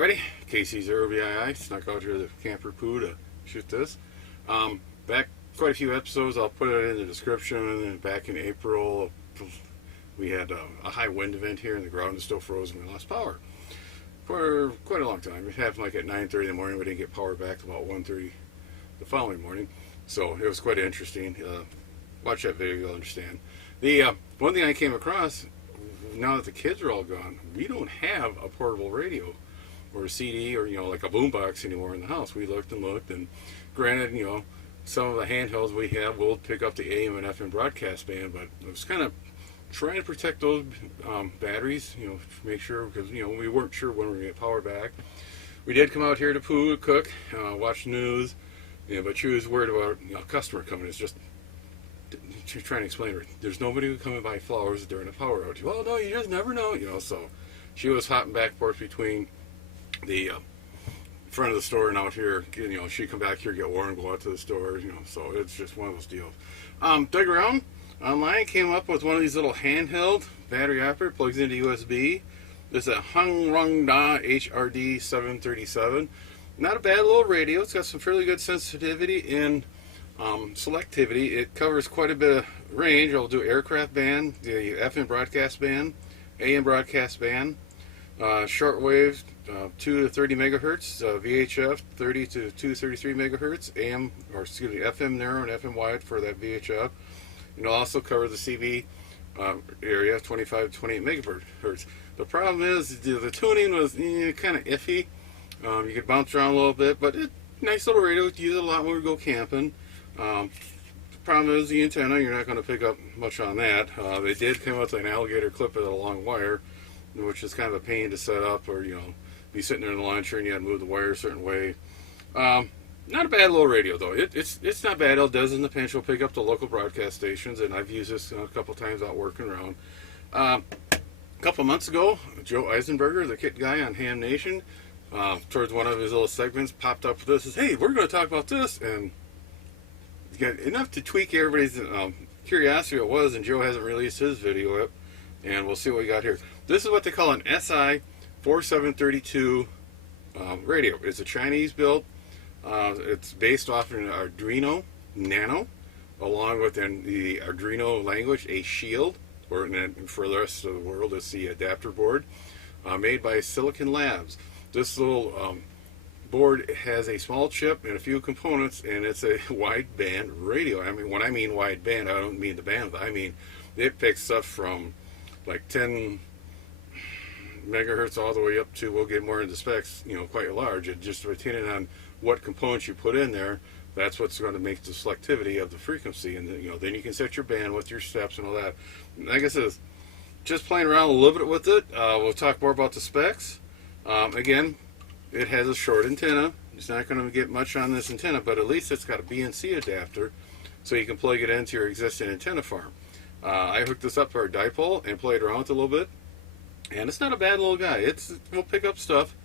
everybody, KC0VII snuck out here to the camper poo to shoot this. Back quite a few episodes, I'll put it in the description. And back in April, we had a high wind event here and the ground is still frozen. We lost power for quite a long time. It happened like at 9:30 in the morning. We didn't get power back about 1:30 the following morning. So it was quite interesting. Watch that video, you'll understand. The one thing I came across, now that the kids are all gone, we don't have a portable radio or a CD or, like a boombox anymore in the house. We looked, and granted, some of the handhelds we have will pick up the AM and FM broadcast band, but it was kind of trying to protect those batteries, to make sure, because, we weren't sure when we were going to get power back. We did come out here to poo, cook, watch the news, but she was worried about a customer coming. It's just trying to explain to her, there's nobody who come and buy flowers during a power outage. Well, no, you just never know, so she was hopping back and forth between the front of the store and out here. She'd come back here, get warm, go out to the store, so it's just one of those deals. Dug around online, came up with one of these little handheld battery operated, plugs into USB. This is a HanRingDa HRD-737. Not a bad little radio. It's got some fairly good sensitivity and selectivity. It covers quite a bit of range. I'll do aircraft band, the FM broadcast band, AM broadcast band, shortwave 2 to 30 megahertz, VHF 30 to 233 megahertz, FM narrow and FM wide for that VHF. It'll also cover the CV area, 25 to 28 megahertz. The problem is the tuning was kind of iffy. You could bounce around a little bit, but nice little radio. Use it a lot when we go camping. The problem is the antenna. You're not going to pick up much on that. They did come out with an alligator clip with a long wire, which is kind of a pain to set up, or be sitting there in the launcher and you had to move the wire a certain way. Not a bad little radio though. It's not bad. It does in the pinch. Will pick up the local broadcast stations, and I've used this a couple times out working around. A couple months ago, Joe Eisenberger, the kit guy on Ham Nation, towards one of his little segments, popped up with this. Says, "Hey, we're going to talk about this," and got enough to tweak everybody's curiosity. It was, and Joe hasn't released his video yet, and we'll see what we got here. This is what they call an SI4732 radio. It's a Chinese built. It's based off an Arduino Nano, along with the Arduino language, a shield, or for the rest of the world, it's the adapter board, made by Silicon Labs. This little board has a small chip and a few components, and it's a wideband radio. I mean, when I mean wideband, I don't mean the bandwidth. I mean it picks stuff from like 10 megahertz all the way up to, we'll get more into specs, quite large. It just depending on what components you put in there, that's what's going to make the selectivity of the frequency, and then you can set your bandwidth, your steps, and all that. Like I said, just playing around a little bit with it. We'll talk more about the specs. Again, it has a short antenna. It's not going to get much on this antenna, but at least it's got a BNC adapter, so you can plug it into your existing antenna farm. I hooked this up to our dipole and played around with it a little bit, and it's not a bad little guy. We'll pick up stuff.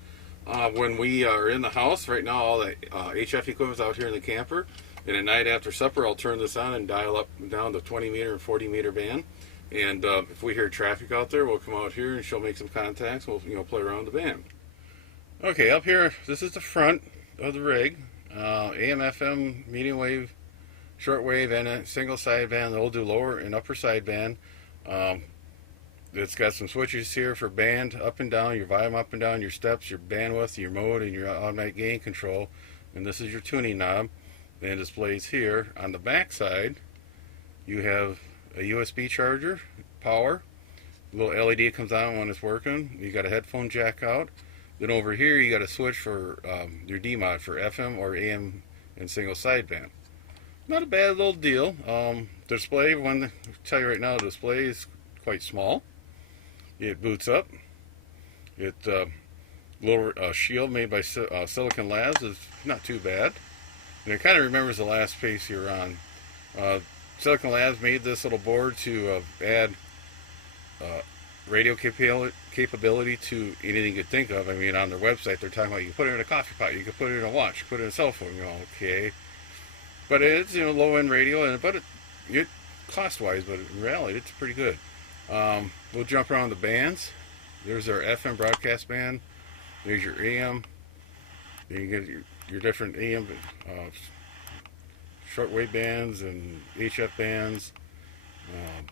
When we are in the house right now, all the HF equipment's out here in the camper, and at night after supper I'll turn this on and dial up and down the 20 meter and 40 meter band, and if we hear traffic out there, we'll come out here and she'll make some contacts. We'll play around the band. Okay, up here, this is the front of the rig. AM, FM, medium wave, short wave, and a single sideband. They'll do lower and upper sideband. It's got some switches here for band up and down, your volume up and down, your steps, your bandwidth, your mode, and your automatic gain control. And this is your tuning knob. And displays here. On the back side, you have a USB charger, power. A little LED comes on when it's working. You got a headphone jack out. Then over here, you got a switch for your D-mod for FM or AM and single sideband. Not a bad little deal. Display, I'll tell you right now, the display is quite small. It boots up. Little shield made by Silicon Labs is not too bad. And it kind of remembers the last piece you're on. Silicon Labs made this little board to add radio capability to anything you could think of. I mean, on their website, they're talking about you can put it in a coffee pot, you can put it in a watch, you can put it in a cell phone. Okay. But it's low-end radio, but it cost-wise, but in reality, it's pretty good. We'll jump around the bands. There's our FM broadcast band. There's your AM. Then you get your different AM shortwave bands and HF bands.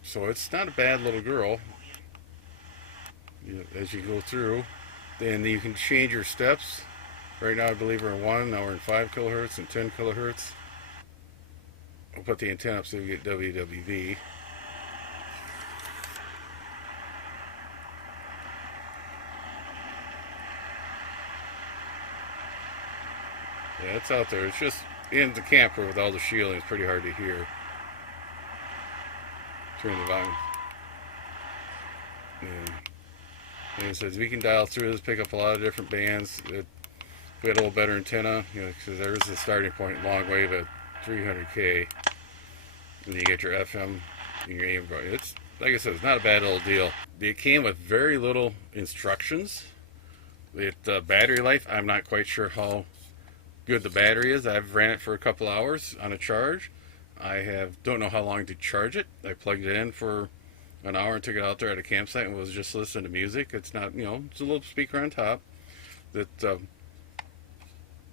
So it's not a bad little girl as you go through. Then you can change your steps. Right now I believe we're in 1, now we're in 5 kilohertz and 10 kilohertz. I'll put the antenna up so you get WWV. Yeah, it's out there. It's just in the camper with all the shielding. It's pretty hard to hear. Turn the volume. And it says we can dial through this, pick up a lot of different bands. We had a little better antenna, because there is a starting point, long wave at 300K. And you get your FM and your AM. It's, like I said, it's not a bad little deal. It came with very little instructions. Battery life, I'm not quite sure how good the battery is. I've ran it for a couple hours on a charge. Don't know how long to charge it. I plugged it in for an hour and took it out there at a campsite and was just listening to music. It's not, it's a little speaker on top. That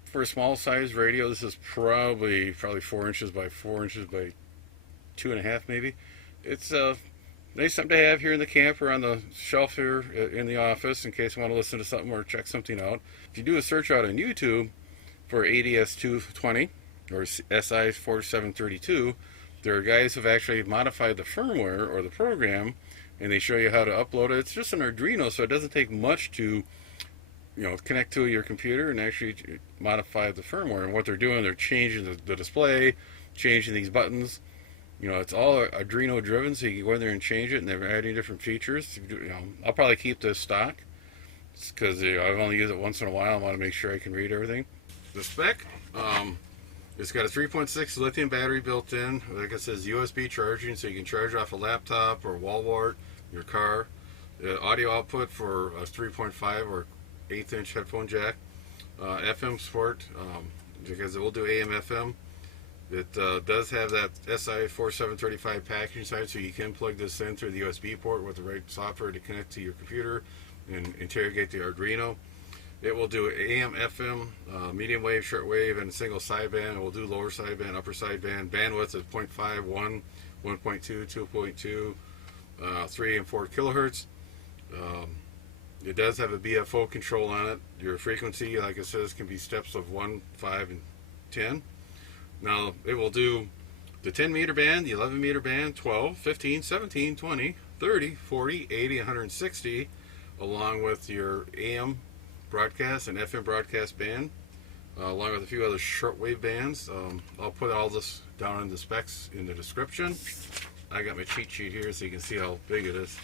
for a small size radio, this is probably 4 inches by 4 inches by 2.5 maybe. It's nice something to have here in the camp or on the shelf here in the office in case I want to listen to something or check something out. If you do a search out on YouTube for ADS-220 or SI4732, there are guys who have actually modified the firmware or the program, and they show you how to upload it. It's just an Arduino, so it doesn't take much to connect to your computer and actually modify the firmware. And what they're doing, they're changing the display, changing these buttons. It's all Arduino driven, so you can go in there and change it, and they're adding different features. I'll probably keep this stock because I've only used it once in a while. I want to make sure I can read everything. The spec, it's got a 3.6 lithium battery built in. Like it says, USB charging, so you can charge off a laptop or wall wart, your car. The audio output for a 3.5 or 1/8 inch headphone jack. FM support, because it will do AM FM. It does have that SI4735 packaging side, so you can plug this in through the USB port with the right software to connect to your computer and interrogate the Arduino. It will do AM, FM, medium wave, short wave, and single sideband. It will do lower sideband, upper sideband. Bandwidth is 0.5, 1, 1.2, 2.2, 3 and 4 kilohertz. It does have a BFO control on it. Your frequency, like it says, can be steps of 1, 5, and 10. Now, it will do the 10 meter band, the 11 meter band, 12, 15, 17, 20, 30, 40, 80, 160, along with your AM broadcast and FM broadcast band, along with a few other shortwave bands. I'll put all this down in the specs in the description. I got my cheat sheet here so you can see how big it is.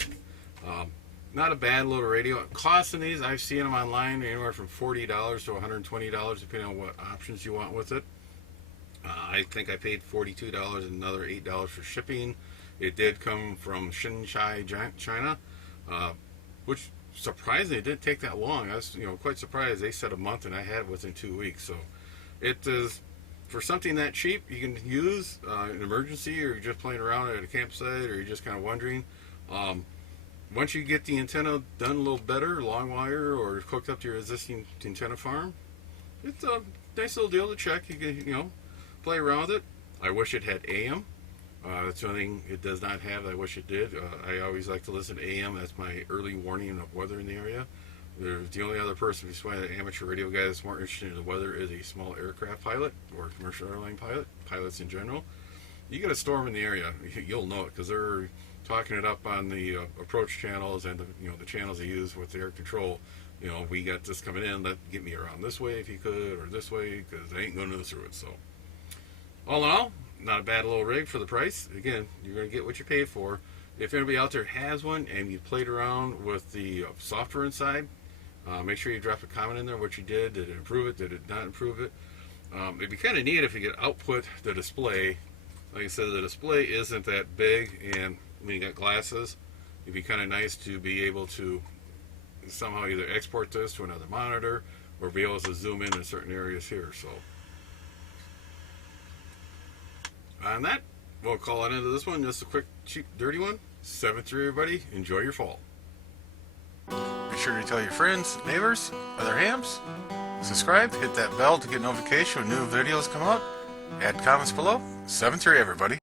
Not a bad little radio. Costing these, I've seen them online anywhere from $40 to $120, depending on what options you want with it. I think I paid $42 and another $8 for shipping. It did come from Shanghai, China, which surprisingly it didn't take that long. I was quite surprised. They said a month and I had it within 2 weeks. So it is, for something that cheap, you can use in an emergency, or you're just playing around at a campsite, or you're just kind of wondering. Once you get the antenna done a little better, long wire, or hooked up to your existing antenna farm, it's a nice little deal to check. You can play around with it. I wish it had AM. That's the only thing it does not have. I wish it did. I always like to listen to AM. That's my early warning of weather in the area. The only other person besides an amateur radio guy that's more interested in the weather is a small aircraft pilot or commercial airline pilot, pilots in general. You get a storm in the area, you'll know it because they're talking it up on the approach channels and the channels they use with the air control. We got this coming in. Get me around this way if you could, or this way, because I ain't going to go through it. So, all in all, not a bad little rig for the price. Again, you're going to get what you pay for. If anybody out there has one and you played around with the software inside, make sure you drop a comment in there what you did. Did it improve it? Did it not improve it? It'd be kind of neat if you could output the display. Like I said, the display isn't that big, and when you got glasses, it'd be kind of nice to be able to somehow either export this to another monitor or be able to zoom in certain areas here. So on that, we'll call it into this one. Just a quick, cheap, dirty one. 7-3, everybody. Enjoy your fall. Be sure to tell your friends, neighbors, other hams. Subscribe, hit that bell to get notification when new videos come out. Add comments below. 7-3 everybody.